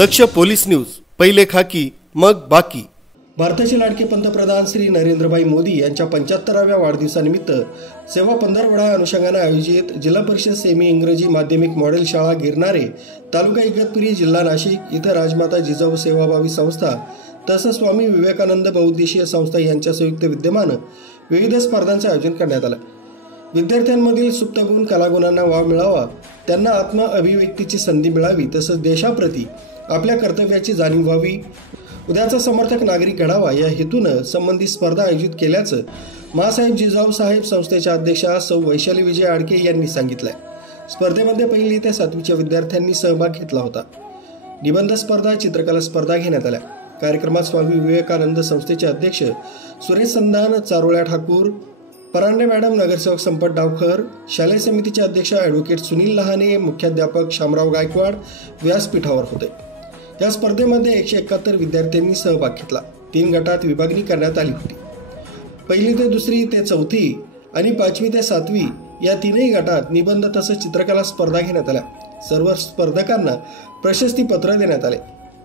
दक्ष police news, पहिले खाकी मग बाकी। भारताचे लाडके पंतप्रधान श्री नरेंद्रभाई मोदी यांच्या 75व्या वाढदिवसानिमित्त सेवा पंधरवडा अनुषंगाने आयोजित जिल्हा परिषद सेमी इंग्रजी माध्यमिक मॉडेल शाळा गिरणारे, तालुका इगतपुरी, जिल्हा नाशिक इथं राजमाता जिजाऊ सेवाभावी संस्था तसंच स्वामी विवेकानंद बहुउद्देशीय संस्था यांच्या संयुक्त विद्यमानं विविध स्पर्धांचे आयोजन करण्यात आलं। विद्यार्थ्यांमधील सुप्त गुण, कलागुणांना वाव मिळावा, त्यांना आत्म अभिव्यक्तीची संधी मिळावी, तसंच देशाप्रती आपल्या कर्तव्याची जाणीव व्हावी, उद्याचा समर्थक नागरिक घडावा या हेतूनं संबंधित स्पर्धा आयोजित केल्याचं मासाहेब जिजाऊ साहेब संस्थेच्या अध्यक्षा सौ वैशाली विजय आडके यांनी सांगितलंय। स्पर्धेमध्ये पहिली ते 7वीच्या विद्यार्थ्यांनी सहभाग घेतला होता। निबंध स्पर्धा, चित्रकला स्पर्धा घेण्यात आल्या। कार्यक्रमात स्वामी विवेकानंद संस्थेचे अध्यक्ष सुरेश संधान, चारोळ्या ठाकूर, परांडे मॅडम, नगरसेवक संपत डावकर, शालेय समितीचे अध्यक्ष ॲडव्होकेट सुनील लहाने, मुख्याध्यापक शामराव गायकवाड व्यासपीठावर होते। या स्पर्धेमध्ये 171 विद्यार्थ्यांनी सहभाग घेतला। 3 गटात विभागणी करण्यात आली होती। पहिली ते 2री ते 4थी आणि 5वी ते 7वी या 3ही गटात निबंध तसंच चित्रकला स्पर्धा घेण्यात आल्या। सर्व स्पर्धकांना प्रशस्ती पत्र देण्यात आले,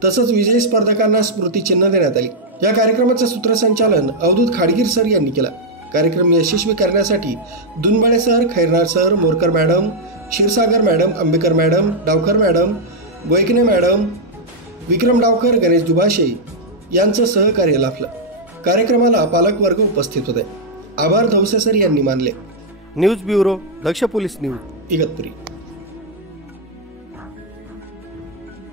तसंच विजयी स्पर्धकांना स्मृतिचिन्ह देण्यात आली। या कार्यक्रमाचे सूत्रसंचालन अवधूत खाडगीर सर यांनी केलं। कार्यक्रम यशस्वी करण्यासाठी Dunbale sir, Khairnar sir, Morkar madam, Kshirsagar madam, Ambekar madam, Dawkar madam, Goykane madam, Vikram Dawkar, Ganesh Dubhashe यांचं सहकार्य लाभलं। कार्यक्रमाला पालक वर्ग उपस्थित होते। आभार धवसे सर यांनी मानले। न्यूज ब्युरो, दक्ष पोलीस न्यूज, इगतपुरी।